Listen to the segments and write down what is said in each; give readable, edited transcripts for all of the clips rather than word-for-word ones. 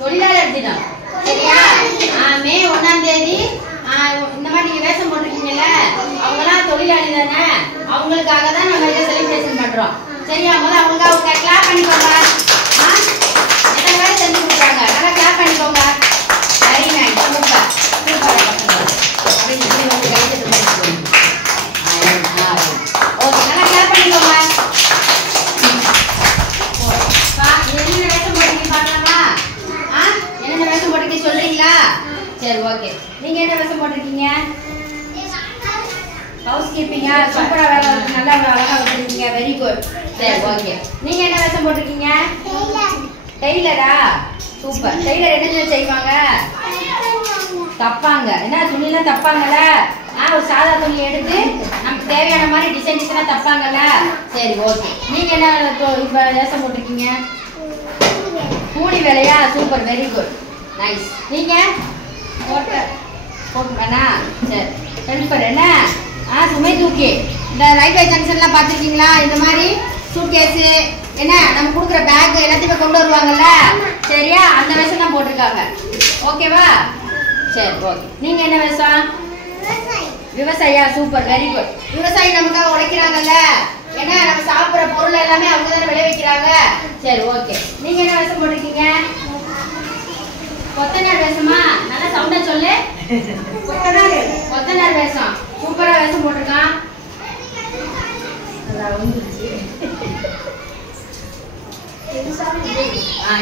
தொழிலாளர் தினம் சரியா? மே 1ஆம் தேதி இந்த மாதிரி நீங்க வேஷம் போட்டிருக்கீங்கல்ல, அவங்கலாம் தொழிலாளி தானே, அவங்களுக்காக தான் நம்ம இதை செலிப்ரேஷன் பண்றோம் சரியா? முதல்ல அவங்க கிளாப் பண்ணிக்கோங்க. எத்தனை வேலை செஞ்சு கொடுக்குறாங்க, நல்லா கிளாப் பண்ணிக்கோங்க. Very nice, super super. அப்படின்னு சொல்லி வந்து கைத்தட்டு பண்ணிக்கோங்க. ஓகே, நல்லா கிளாப் பண்ணிக்கோங்க. என்னென்ன வேஷம் போட்டிருக்கீங்க பார்க்கலாமா? என்னென்ன வேஷம் போட்டிருக்கீங்க சொல்றீங்களா? சரி ஓகே. நீங்க என்ன வேஷம் போட்டிருக்கீங்க? ஹவுஸ் கீப்பிங்கா? சூப்பரா வேலை இருக்கு, நல்லா அழகா வச்சிருக்கீங்க. Very good. சரி ஓகே. நீங்க என்ன வேஷம் போட்டிருக்கீங்க? டெய்லரா? சூப்பர். டெய்லர் என்ன செய்வாங்க? தப்பாங்க. என்ன துணியெல்லாம் தப்பாங்கல்ல? ஒரு சாதா துணி எடுத்து நமக்கு தேவையான மாதிரி டிசைன்ஸ்னா தப்பாங்கல்ல? சரி ஓகே. நீங்க என்ன இப்ப வேஷம் போட்டிருக்கீங்க? கூலி வேலையா? Super, very good, nice. நீங்க போட்டுக்கண்ணா? சரி, ஹெல்ப்பர் என்ன? சுமை தூக்கி இந்த ரயில்வே ஜங்ஷன்லாம் பார்த்துருக்கீங்களா? இந்த மாதிரி சூட்கேஸு என்ன நம்ம கொடுக்குற பேக் எல்லாத்தையுமே கொண்டு வருவாங்கல்ல சரியா? அந்த வேஷம் தான் போட்டிருக்காங்க. ஓகேவா? சரி ஓகே. நீங்க என்ன வேஷம்? விவசாயியா? Super, very good. விவசாயி நமக்காக உழைக்கிறாங்கல்ல, ஏன்னா நம்ம சாப்பிட்ற பொருள் எல்லாமே அவங்க தானே விளைவிக்கிறாங்க. சரி ஓகே. நீங்க என்ன வேஷம் போட்டிருக்கீங்க? கொத்தனார் வேஷமா? நல்லா சவுண்டா சொல்லு. கொத்தனார் வேஷம். சூப்பரா வேஷம் போட்டிருக்கான்.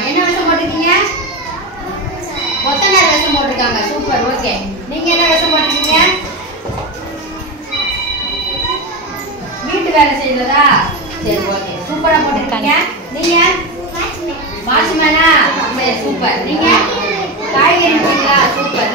என்ன வேஷம் போட்டிருக்கீங்க? கொத்தனார் வேஷம் போட்டிருக்காங்க. Super okay. நீங்க என்ன வேஷம் போட்டிருக்கீங்க? வீட்டு வேலை செய்யறதா? சரி ஓகே, சூப்பரா போட்டிருக்கீங்க. நீங்க வாட்ச்மேனா? சரி சூப்பர். நீங்க காய்கறி போட்டீங்களா? சூப்பர்.